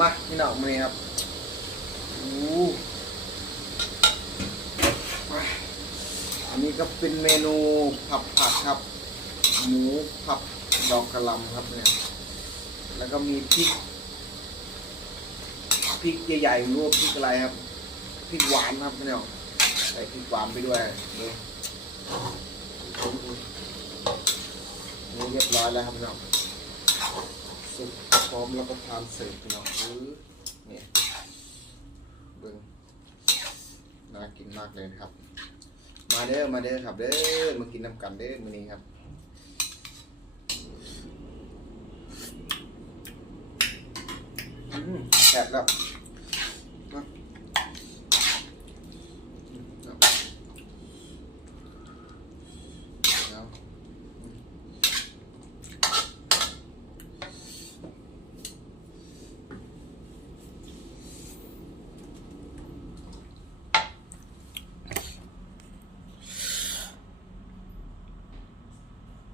มาพี่น้องมาเลยครับอู้มาอันนี้ก็เป็นเมนูผับผักครับ หมูผับดอกกระหลำครับเนี่ย แล้วก็มีพริกพริกใหญ่ๆรวมพริกอะไรครับพริกหวานครับพี่น้องใส่พริกหวานไปด้วยดูนี่เรียบร้อยแล้วครับพี่น้องสุก ร้อมรับประทานเสร็จเนาะหรือเนี่ยเบิ้งน่ากินมากเลยครับ มาเด้อมาเด้อครับเด้อมากินน้ำกันเด้อมื้อนี้ครับแอบครับแล้ว